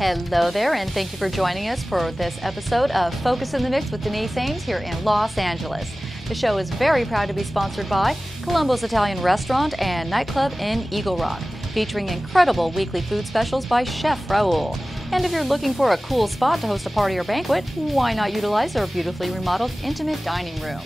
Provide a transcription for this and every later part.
Hello there, and thank you for joining us for this episode of Focus in the Mix with Denise Ames here in Los Angeles. The show is very proud to be sponsored by Colombo's Italian Restaurant and Nightclub in Eagle Rock, featuring incredible weekly food specials by Chef Raul. And if you're looking for a cool spot to host a party or banquet, why not utilize their beautifully remodeled intimate dining room?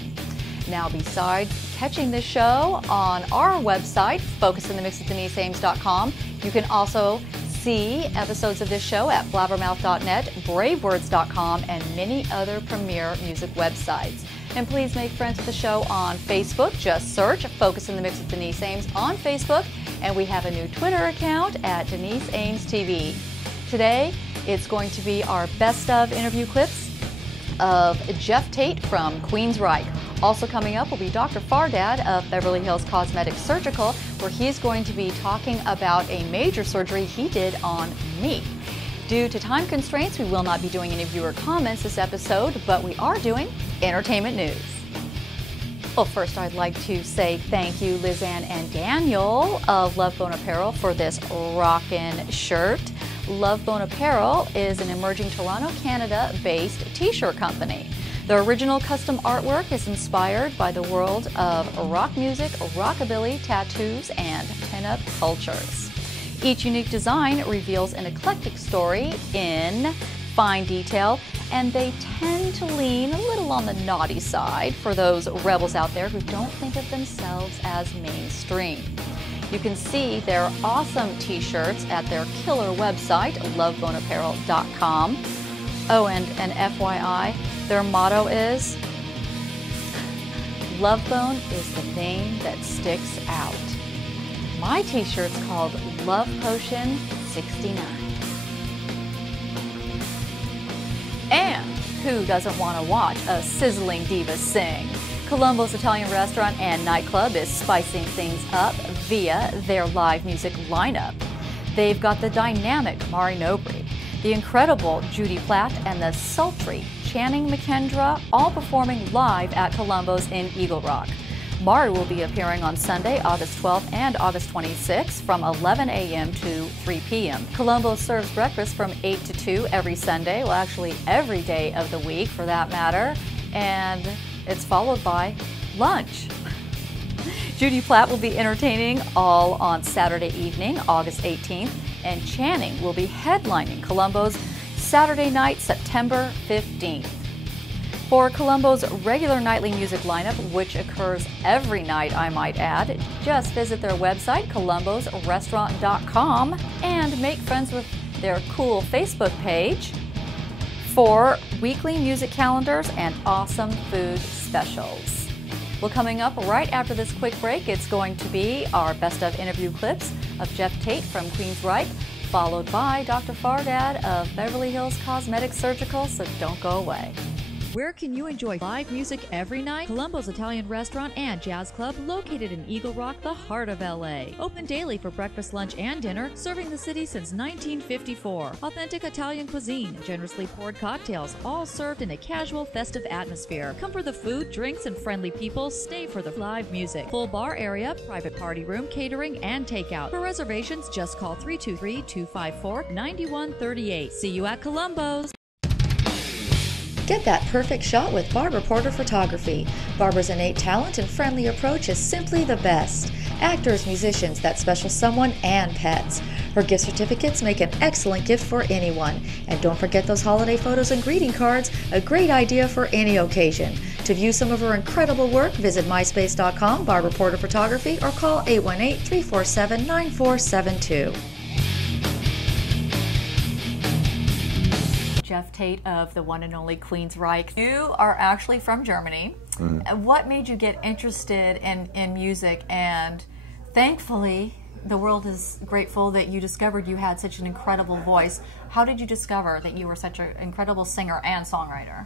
Now, besides catching this show on our website, focusinthemix@deniseames.com, you can also see episodes of this show at blabbermouth.net, bravewords.com, and many other premier music websites. And please make friends with the show on Facebook. Just search Focus in the Mix with Denise Ames on Facebook. And we have a new Twitter account at Denise Ames TV. Today, it's going to be our best of interview clips of Jeff Tate from QUEENSRYCHE. Also coming up will be Dr. Fardad of Beverly Hills Cosmetic Surgical, where he's going to be talking about a major surgery he did on me. Due to time constraints, we will not be doing any viewer comments this episode, but we are doing entertainment news. Well, first I'd like to say thank you, Lizanne and Daniel of Love Bone Apparel, for this rockin' shirt. Love Bone Apparel is an emerging Toronto, Canada-based t-shirt company. The original custom artwork is inspired by the world of rock music, rockabilly, tattoos, and pinup cultures. Each unique design reveals an eclectic story in fine detail, and they tend to lean a little on the naughty side for those rebels out there who don't think of themselves as mainstream. You can see their awesome t-shirts at their killer website, loveboneapparel.com. Oh, and an FYI, their motto is, Love Bone is the name that sticks out. My t-shirt's called Love Potion 69. And who doesn't want to watch a sizzling diva sing? Colombo's Italian Restaurant and Nightclub is spicing things up via their live music lineup. They've got the dynamic Mari Nobri, the incredible Judy Platt, and the sultry Channing McKendra, all performing live at Colombo's in Eagle Rock. Mari will be appearing on Sunday, August 12th and August 26th from 11 a.m. to 3 p.m. Colombo serves breakfast from 8 to 2 every Sunday, well actually every day of the week for that matter, and it's followed by lunch. Judy Platt will be entertaining all on Saturday evening, August 18th, and Channing will be headlining Colombo's Saturday night, September 15th. For Colombo's regular nightly music lineup, which occurs every night, I might add, just visit their website, colombosrestaurant.com, and make friends with their cool Facebook page for weekly music calendars and awesome food specials. Well, coming up right after this quick break, it's going to be our best of interview clips of Jeff Tate from QUEENSRYCHE, followed by Dr. Fardad of Beverly Hills Cosmetic Surgical, so don't go away. Where can you enjoy live music every night? Colombo's Italian Restaurant and Jazz Club, located in Eagle Rock, the heart of LA. Open daily for breakfast, lunch, and dinner, serving the city since 1954. Authentic Italian cuisine, generously poured cocktails, all served in a casual, festive atmosphere. Come for the food, drinks, and friendly people. Stay for the live music. Full bar area, private party room, catering, and takeout. For reservations, just call 323-254-9138. See you at Colombo's. Get that perfect shot with Barbara Porter Photography. Barbara's innate talent and friendly approach is simply the best. Actors, musicians, that special someone, and pets. Her gift certificates make an excellent gift for anyone. And don't forget those holiday photos and greeting cards, a great idea for any occasion. To view some of her incredible work, visit myspace.com, Barbara Porter Photography, or call 818-347-9472. Jeff Tate of the one and only QUEENSRYCHE. You are actually from Germany. Mm-hmm. What made you get interested in music? And thankfully, the world is grateful that you discovered you had such an incredible voice. How did you discover that you were such an incredible singer and songwriter?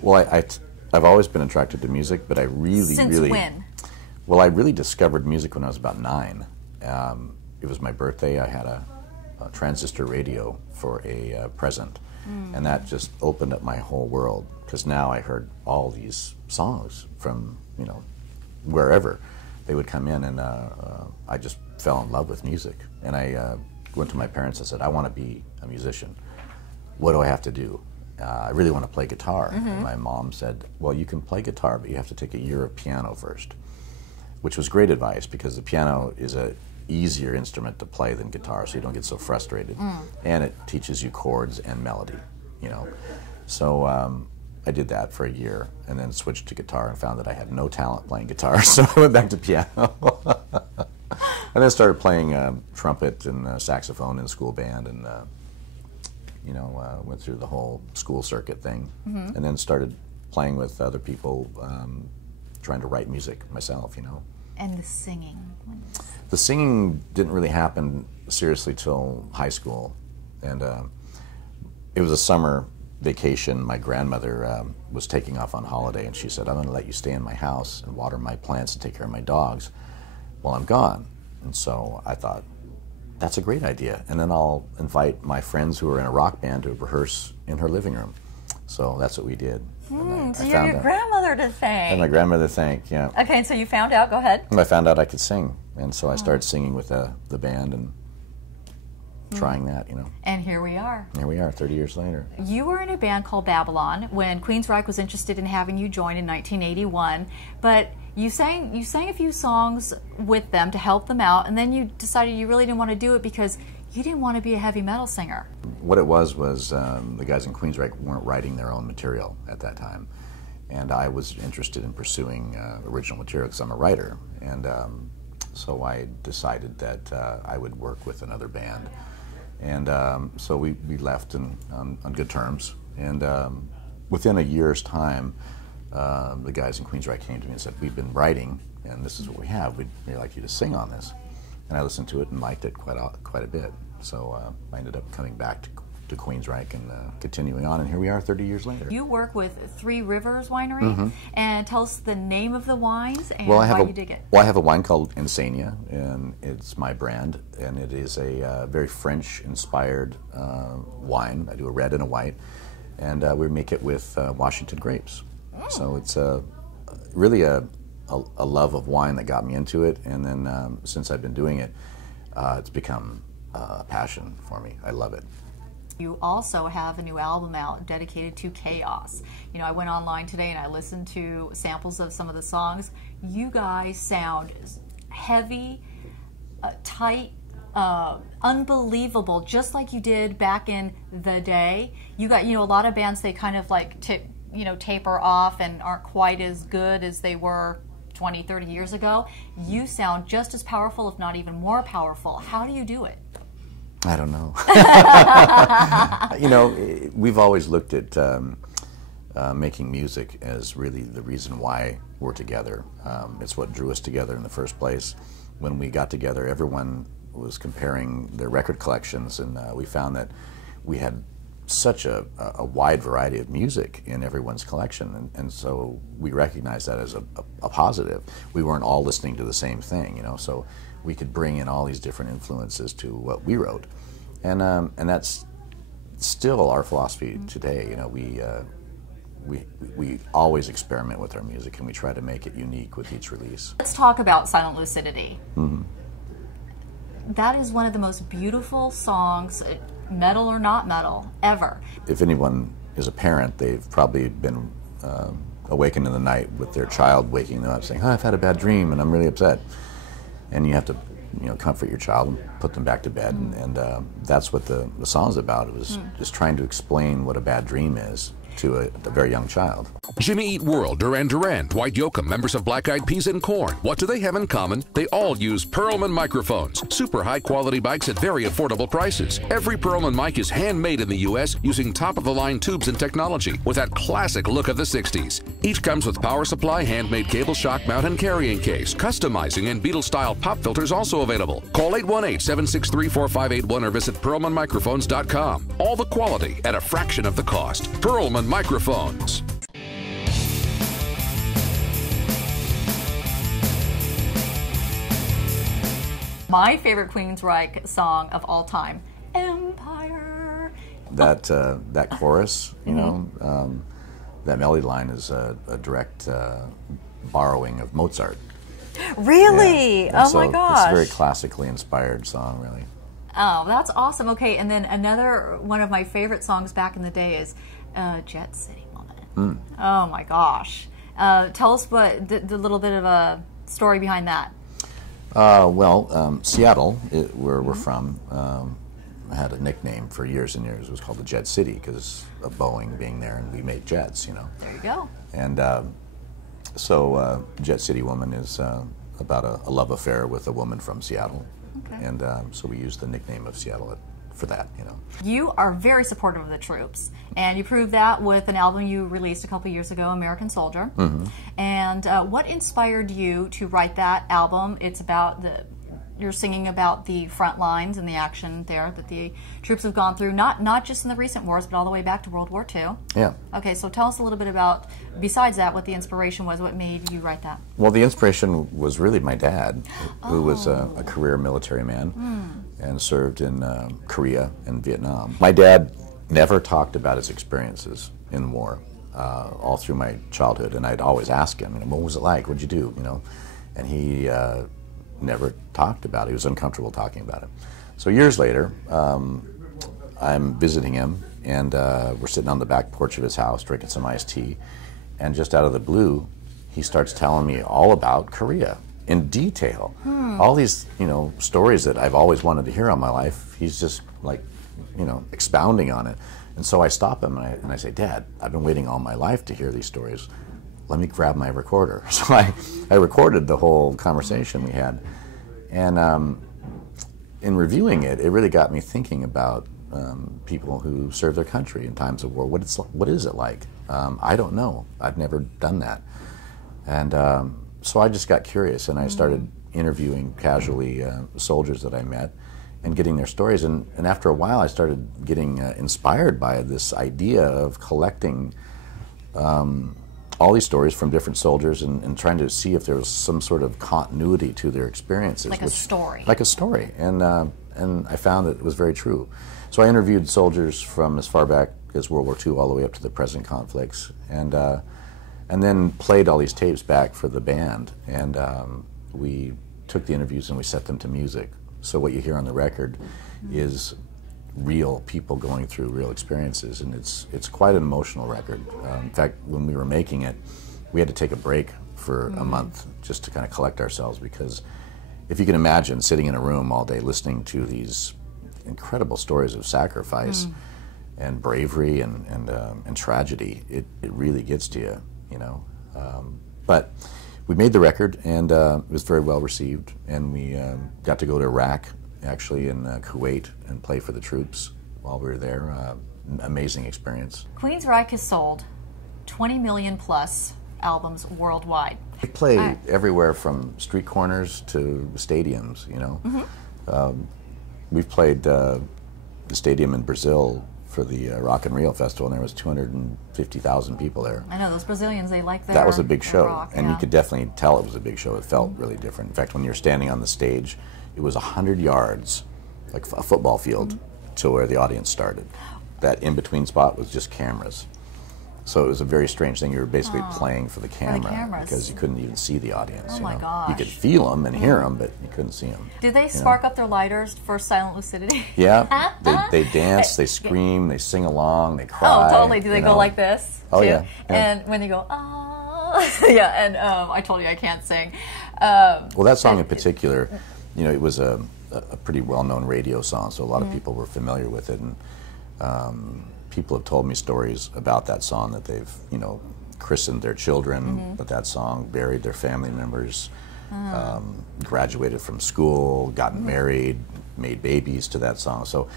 Well, I've always been attracted to music, but I really... Since when? Well, I really discovered music when I was about 9. It was my birthday. I had a transistor radio for a present. And that just opened up my whole world, because now I heard all these songs from, you know, wherever they would come in, and I just fell in love with music. And I went to my parents and said, I want to be a musician. what do I have to do? I really want to play guitar. And my mom said, well, you can play guitar, but you have to take a year of piano first, which was great advice because the piano is a easier instrument to play than guitar, so you don't get so frustrated. And it teaches you chords and melody, you know. So I did that for a year and then switched to guitar and found that I had no talent playing guitar, so I went back to piano. And then started playing trumpet and saxophone in the school band, and you know, went through the whole school circuit thing, and then started playing with other people, trying to write music myself, you know. And the singing? The singing didn't really happen seriously till high school, and it was a summer vacation. My grandmother was taking off on holiday, and she said, I'm going to let you stay in my house and water my plants and take care of my dogs while I'm gone. And so I thought, that's a great idea. And then I'll invite my friends who are in a rock band to rehearse in her living room. So that's what we did. So you have your grandmother to thank. And my grandmother to thank, yeah. Okay, and so you found out, go ahead. And I found out I could sing. And so I started singing with the band and trying that, you know. And here we are. Here we are, 30 years later. You were in a band called Babylon when Queensryche was interested in having you join in 1981, but you sang a few songs with them to help them out, and then you decided you really didn't want to do it because you didn't want to be a heavy metal singer. What it was the guys in Queensryche weren't writing their own material at that time, and I was interested in pursuing original material because I'm a writer, and so I decided that I would work with another band. And so we left on good terms, and within a year's time, the guys in Queensryche came to me and said, we've been writing, and this is what we have. We'd really like you to sing on this. And I listened to it and liked it quite a bit. So I ended up coming back to Queensryche and continuing on, and here we are 30 years later. You work with Three Rivers Winery, and tell us the name of the wines and why you dig it. Well, I have a wine called Insania, and it's my brand, and it is a very French-inspired wine. I do a red and a white, and we make it with Washington grapes. So it's really a love of wine that got me into it, and then since I've been doing it, it's become a passion for me. I love it. You also have a new album out dedicated to chaos. You know, I went online today and I listened to samples of some of the songs. You guys sound heavy, tight, unbelievable, just like you did back in the day. You got, you know, a lot of bands, they kind of like taper off and aren't quite as good as they were 20, 30 years ago. You sound just as powerful, if not even more powerful. How do you do it? I don't know. You know, we've always looked at making music as really the reason why we're together. It's what drew us together in the first place. When we got together, everyone was comparing their record collections, and we found that we had such a wide variety of music in everyone's collection, and so we recognized that as a positive. We weren't all listening to the same thing, you know, so we could bring in all these different influences to what we wrote, and that's still our philosophy today. You know, we always experiment with our music, and we try to make it unique with each release. Let's talk about Silent Lucidity. That is one of the most beautiful songs, metal or not metal, ever. If anyone is a parent, they've probably been awakened in the night with their child waking them up saying, oh, I've had a bad dream and I'm really upset. And you have to, you know, comfort your child and put them back to bed. And that's what the song's about. It was just trying to explain what a bad dream is to a very young child. Jimmy Eat World, Duran Duran, Dwight Yoakam, members of Black Eyed Peas and Korn. What do they have in common? They all use Perlman microphones. Super high quality mics at very affordable prices. Every Perlman mic is handmade in the US using top-of-the-line tubes and technology with that classic look of the 60s. Each comes with power supply, handmade cable, shock mount, and carrying case. Customizing and Beatles-style pop filters also available. Call 818-763-4581 or visit PerlmanMicrophones.com. All the quality at a fraction of the cost. Perlman Microphones. My favorite Queensryche song of all time, Empire. That chorus, you know, that melody line is a direct borrowing of Mozart. Really? Yeah. Oh my gosh. It's a very classically inspired song, really. Oh, that's awesome. Okay, and then another one of my favorite songs back in the day is Jet City Woman. Oh my gosh. Tell us what the little bit of a story behind that. Seattle, where we're from, had a nickname for years and years. It was called the Jet City because of Boeing being there, and we made jets, you know. There you go. And so Jet City Woman is about a love affair with a woman from Seattle. Okay. And so we used the nickname of Seattle for that, you know. You are very supportive of the troops, and you proved that with an album you released a couple years ago, American Soldier. And what inspired you to write that album? It's about you're singing about the front lines and the action there that the troops have gone through, not just in the recent wars, but all the way back to World War II. Yeah. Okay, so tell us a little bit about, besides that, what the inspiration was, what made you write that? Well, the inspiration was really my dad, who was a career military man and served in Korea and Vietnam. My dad never talked about his experiences in war all through my childhood, and I'd always ask him, you know, what was it like? What'd you do? You know, and he never talked about it. He was uncomfortable talking about it. So years later, I'm visiting him, and we're sitting on the back porch of his house drinking some iced tea, and just out of the blue, he starts telling me all about Korea in detail. All these, you know, stories that I've always wanted to hear all my life, he's just like, you know, expounding on it. And so I stop him and I say, Dad, I've been waiting all my life to hear these stories. Let me grab my recorder. So I recorded the whole conversation we had. And in reviewing it, it really got me thinking about people who serve their country in times of war. What is it like? I don't know. I've never done that. And so I just got curious, and I started interviewing casually soldiers that I met and getting their stories. And after a while, I started getting inspired by this idea of collecting all these stories from different soldiers and trying to see if there was some sort of continuity to their experiences. Like a story. Like a story. And I found that it was very true. So I interviewed soldiers from as far back as World War II all the way up to the present conflicts, and then played all these tapes back for the band. And we took the interviews and we set them to music. So what you hear on the record is real people going through real experiences, and it's quite an emotional record. In fact, when we were making it, we had to take a break for a month just to kind of collect ourselves, because if you can imagine sitting in a room all day listening to these incredible stories of sacrifice and bravery and tragedy, it really gets to you, you know. But we made the record, and it was very well received, and we got to go to Iraq, actually in Kuwait, and play for the troops while we were there. Amazing experience. QUEENSRYCHE has sold 20 million plus albums worldwide. We play everywhere from street corners to stadiums, you know. We've played the stadium in Brazil for the Rock in Rio Festival, and there was 250,000 people there. I know, those Brazilians, they like their That was a big show, rock, and you could definitely tell it was a big show. It felt really different. In fact, when you're standing on the stage, it was 100 yards, like a football field, to where the audience started. That in-between spot was just cameras. So it was a very strange thing. You were basically playing for the camera because you couldn't even see the audience. Oh, you my know? gosh. You could feel them and hear them, but you couldn't see them. Did they spark up their lighters for Silent Lucidity? Yeah. They dance, they scream, they sing along, they cry. Oh, totally. Do they go like this? Oh, too? yeah. And when they go, ah, yeah, and I told you I can't sing. Well, that song in particular, you know, it was a pretty well-known radio song, so a lot of people were familiar with it, and people have told me stories about that song, that they've, you know, christened their children with that song, buried their family members, graduated from school, gotten married, made babies to that song. So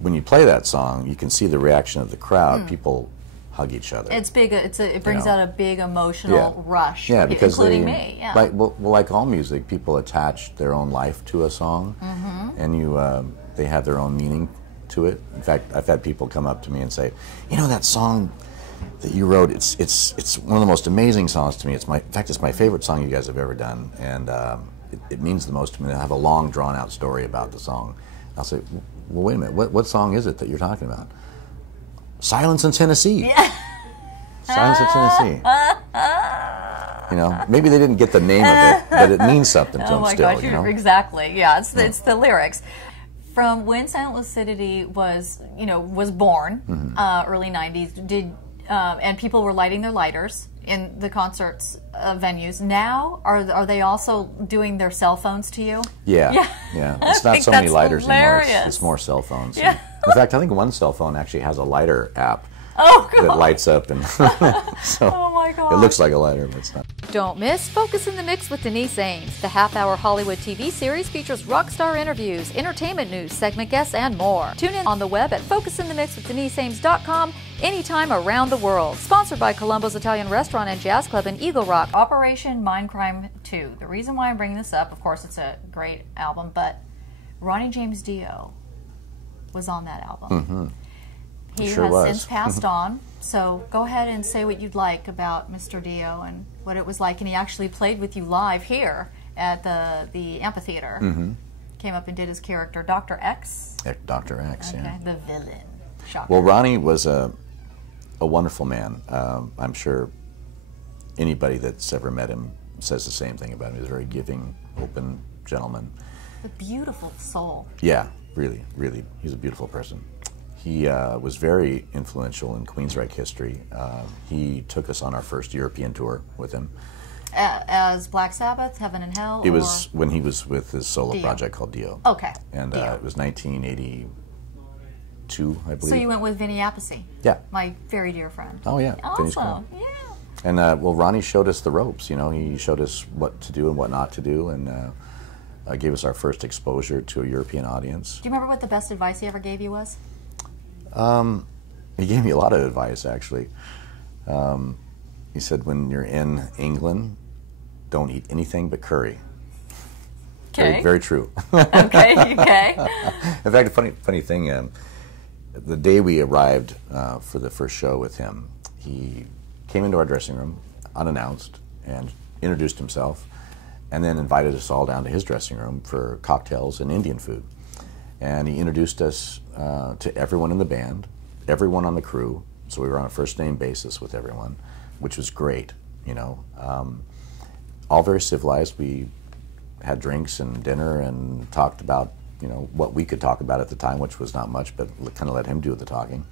when you play that song, you can see the reaction of the crowd. People hug each other. It's big. It brings out a big emotional rush. Yeah, because including me. Yeah. Like all music, people attach their own life to a song, and they have their own meaning to it. In fact, I've had people come up to me and say, you know, that song that you wrote, it's one of the most amazing songs to me. In fact, it's my favorite song you guys have ever done, and it means the most to me. I have a long, drawn-out story about the song. I'll say, well, wait a minute, what song is it that you're talking about? Silence in Tennessee. Yeah. Silence in Tennessee. You know, maybe they didn't get the name of it, but it means something to them still. Oh my gosh, you know? Exactly. Yeah, it's the lyrics. from when Silent Lucidity was, was born, early 90s, and people were lighting their lighters in the concerts venues. Now, are they also doing their cell phones to you? Yeah. It's not so many lighters anymore. It's more cell phones. Yeah. In fact, I think one cell phone actually has a lighter app that lights up, and so oh my God. It looks like a lighter, but it's not. Don't miss Focus in the Mix with Denise Ames. The half-hour Hollywood TV series features rock star interviews, entertainment news, segment guests, and more. Tune in on the web at focusinthemixwithDeniseAmes.com anytime around the world. Sponsored by Colombo's Italian Restaurant and Jazz Club in Eagle Rock. Operation Mindcrime 2. The reason why I'm bringing this up, of course, it's a great album, but Ronnie James Dio was on that album. He has since passed on, so go ahead and say what you'd like about Mr. Dio and what it was like. And he actually played with you live here at the amphitheater. Came up and did his character, Dr. X. Dr. X, yeah. The villain. Shocker. Well, Ronnie was a wonderful man. I'm sure anybody that's ever met him says the same thing about him. He's a very giving, open gentleman. A beautiful soul. Yeah, really, really. He's a beautiful person. He was very influential in Queensryche history. He took us on our first European tour with him. As Black Sabbath, Heaven and Hell? It was when he was with his solo project called Dio. Okay. And it was 1982, I believe. So you went with Vinny Appice? Yeah. My very dear friend. Oh, yeah. Awesome. Yeah. And, well, Ronnie showed us the ropes, He showed us what to do and what not to do, and gave us our first exposure to a European audience. Do you remember what the best advice he ever gave you was? He gave me a lot of advice, actually. He said, when you're in England, don't eat anything but curry. Okay. Very, very true. Okay. In fact, a funny thing, the day we arrived for the first show with him, he came into our dressing room unannounced and introduced himself, and then invited us all down to his dressing room for cocktails and Indian food. And he introduced us to everyone in the band, everyone on the crew, so we were on a first-name basis with everyone, which was great, all very civilized. We had drinks and dinner and talked about, what we could talk about at the time, which was not much, but kind of let him do the talking.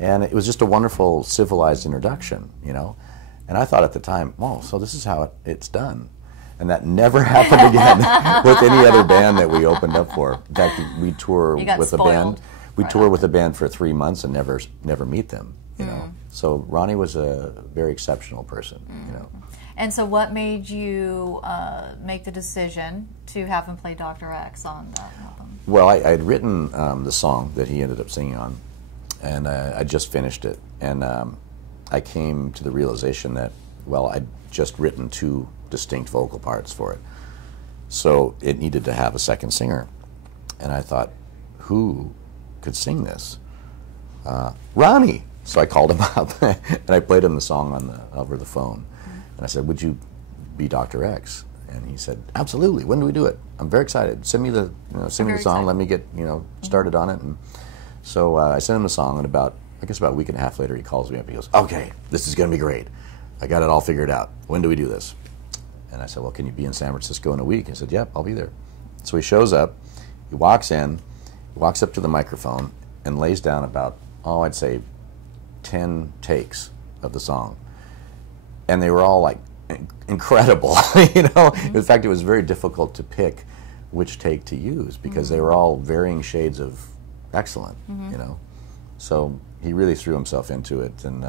And it was just a wonderful, civilized introduction, And I thought at the time, whoa, so this is how it's done. And that never happened again with any other band that we opened up for. In fact, we tour with a band. We tour with a band for 3 months and never meet them. So Ronnie was a very exceptional person. And so, what made you make the decision to have him play Dr. X on that album? Well, I had written the song that he ended up singing on, and I just finished it. And I came to the realization that, well, I'd just written 2 distinct vocal parts for it. So it needed to have a second singer. And I thought, who could sing this? Ronnie! So I called him up and I played him the song over the phone. And I said, would you be Dr. X? And he said, absolutely. When do we do it? I'm very excited. Send me the song. Let me get started on it. And so I sent him the song, and about a week and a half later, he calls me up. He goes, okay, this is going to be great. I got it all figured out. When do we do this? And I said, well, can you be in San Francisco in a week? He said, yep, I'll be there. So he shows up, he walks in, he walks up to the microphone and lays down about, I'd say 10 takes of the song. And they were all like incredible, In fact, it was very difficult to pick which take to use because they were all varying shades of excellent, So he really threw himself into it and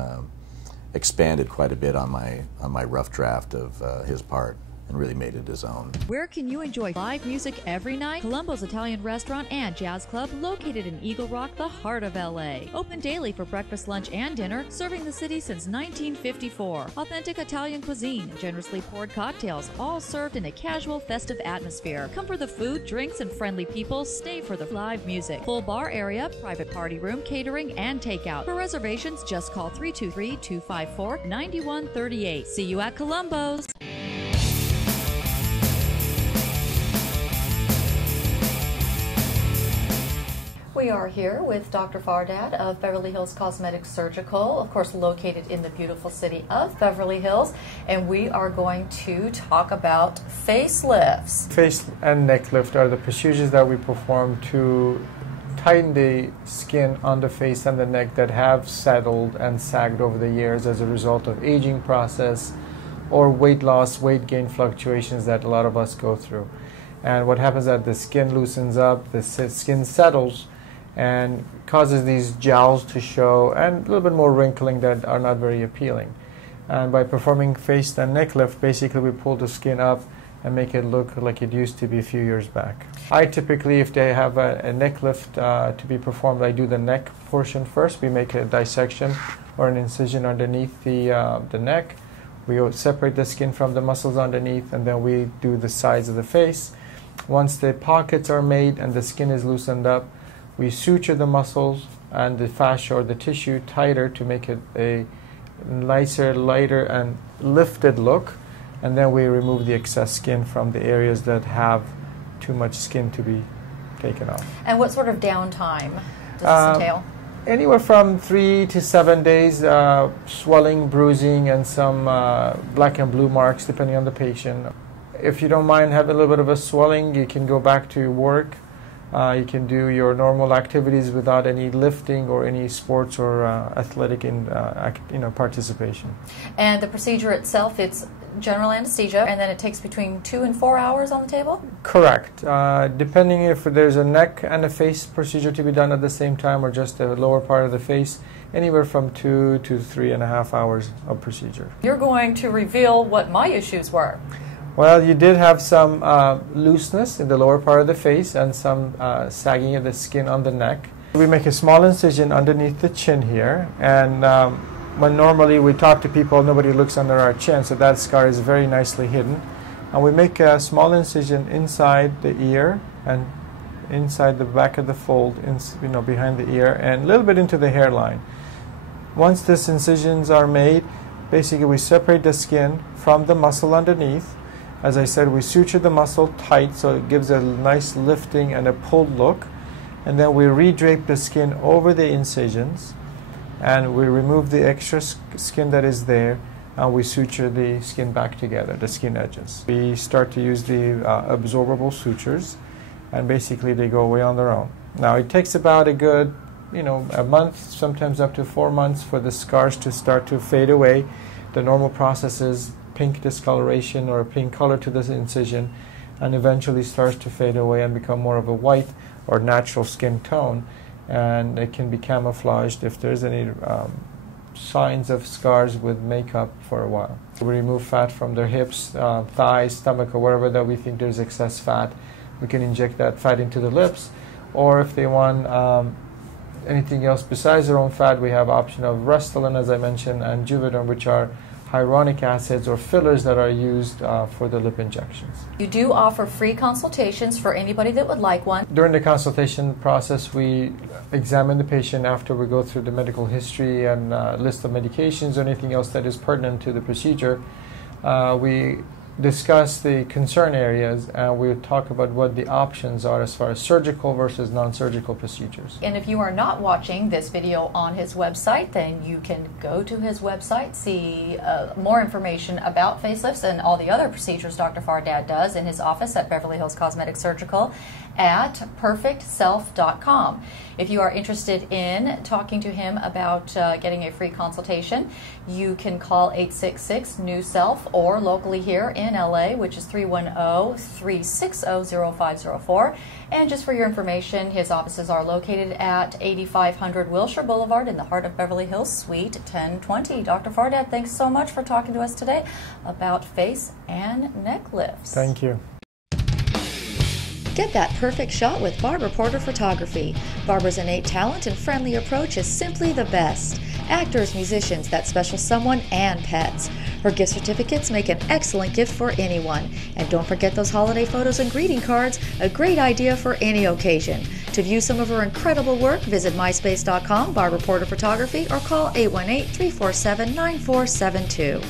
expanded quite a bit on my rough draft of his part and really made it his own. Where can you enjoy live music every night? Colombo's Italian Restaurant and Jazz Club, located in Eagle Rock, the heart of LA. Open daily for breakfast, lunch, and dinner, serving the city since 1954. Authentic Italian cuisine, generously poured cocktails, all served in a casual, festive atmosphere. Come for the food, drinks, and friendly people. Stay for the live music. Full bar area, private party room, catering, and takeout. For reservations, just call 323-254-9138. See you at Colombo's. We are here with Dr. Fardad of Beverly Hills Cosmetic Surgical, of course located in the beautiful city of Beverly Hills, and we are going to talk about facelifts. Face and neck lift are the procedures that we perform to tighten the skin on the face and the neck that have settled and sagged over the years as a result of aging process or weight loss, weight gain fluctuations that a lot of us go through. And what happens is that the skin loosens up, the skin settles, and causes these jowls to show and a little bit more wrinkling that are not very appealing. And by performing face and neck lift, basically we pull the skin up and make it look like it used to be a few years back. I typically, if they have a neck lift to be performed, I do the neck portion first. We make a dissection or an incision underneath the neck. We separate the skin from the muscles underneath, and then we do the sides of the face. Once the pockets are made and the skin is loosened up, we suture the muscles and the fascia or the tissue tighter to make it a nicer, lighter, and lifted look. And then we remove the excess skin from the areas that have too much skin to be taken off. And what sort of downtime does this entail? Anywhere from 3 to 7 days, swelling, bruising, and some black and blue marks depending on the patient. If you don't mind having a little bit of a swelling, you can go back to work. You can do your normal activities without any lifting or any sports or athletic participation. And the procedure itself, it's general anesthesia, and then it takes between 2 and 4 hours on the table? Correct. Depending if there's a neck and a face procedure to be done at the same time or just the lower part of the face, anywhere from 2 to 3.5 hours of procedure. You're going to reveal what my issues were. Well, you did have some looseness in the lower part of the face and some sagging of the skin on the neck. We make a small incision underneath the chin here, and when normally we talk to people, nobody looks under our chin, so that scar is very nicely hidden. And we make a small incision inside the ear and inside the back of the fold, behind the ear, and a little bit into the hairline. Once these incisions are made, basically we separate the skin from the muscle underneath. As I said, we suture the muscle tight so it gives a nice lifting and a pulled look. And then we re-drape the skin over the incisions, and we remove the extra skin that is there, and we suture the skin back together, the skin edges. We start to use the absorbable sutures, and basically they go away on their own. Now it takes about a good, a month, sometimes up to 4 months for the scars to start to fade away. The normal process is pink discoloration or a pink color to this incision, and eventually starts to fade away and become more of a white or natural skin tone, and it can be camouflaged if there's any signs of scars with makeup for a while. We remove fat from their hips, thighs, stomach, or wherever that we think there's excess fat. We can inject that fat into the lips, or if they want anything else besides their own fat, we have option of Restylane, as I mentioned, and Juvederm, which are hyaluronic acids or fillers that are used for the lip injections. You do offer free consultations for anybody that would like one. During the consultation process, we examine the patient after we go through the medical history and list of medications or anything else that is pertinent to the procedure. We discuss the concern areas, and we talk about what the options are as far as surgical versus non-surgical procedures. And if you are not watching this video on his website, then you can go to his website, see more information about facelifts and all the other procedures Dr. Fardad does in his office at Beverly Hills Cosmetic Surgical at perfectself.com. If you are interested in talking to him about getting a free consultation, you can call 866-NEW-SELF or locally here in LA, which is 310-360-0504. And just for your information, his offices are located at 8500 Wilshire Boulevard in the heart of Beverly Hills, Suite 1020. Dr. Fardad, thanks so much for talking to us today about face and neck lifts. Thank you. Get that perfect shot with Barbara Porter Photography. Barbara's innate talent and friendly approach is simply the best. Actors, musicians, that special someone, and pets. Her gift certificates make an excellent gift for anyone. And don't forget those holiday photos and greeting cards, a great idea for any occasion. To view some of her incredible work, visit myspace.com, Barbara Porter Photography, or call 818-347-9472.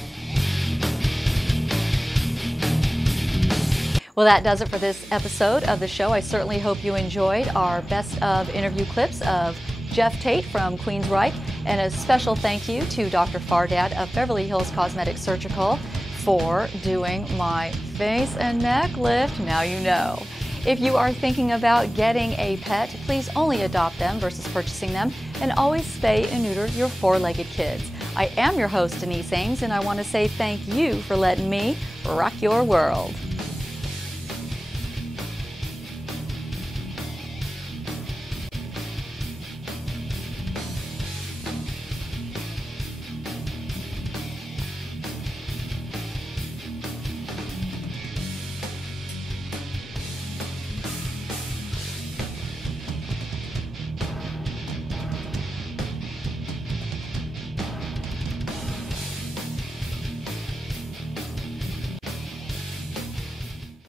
Well, that does it for this episode of the show. I certainly hope you enjoyed our best of interview clips of Jeff Tate from QUEENSRYCHE, and a special thank you to Dr. Fardad of Beverly Hills Cosmetic Surgical for doing my face and neck lift. Now you know. If you are thinking about getting a pet, please only adopt them versus purchasing them, and always spay and neuter your four-legged kids. I am your host, Denise Ames, and I want to say thank you for letting me rock your world.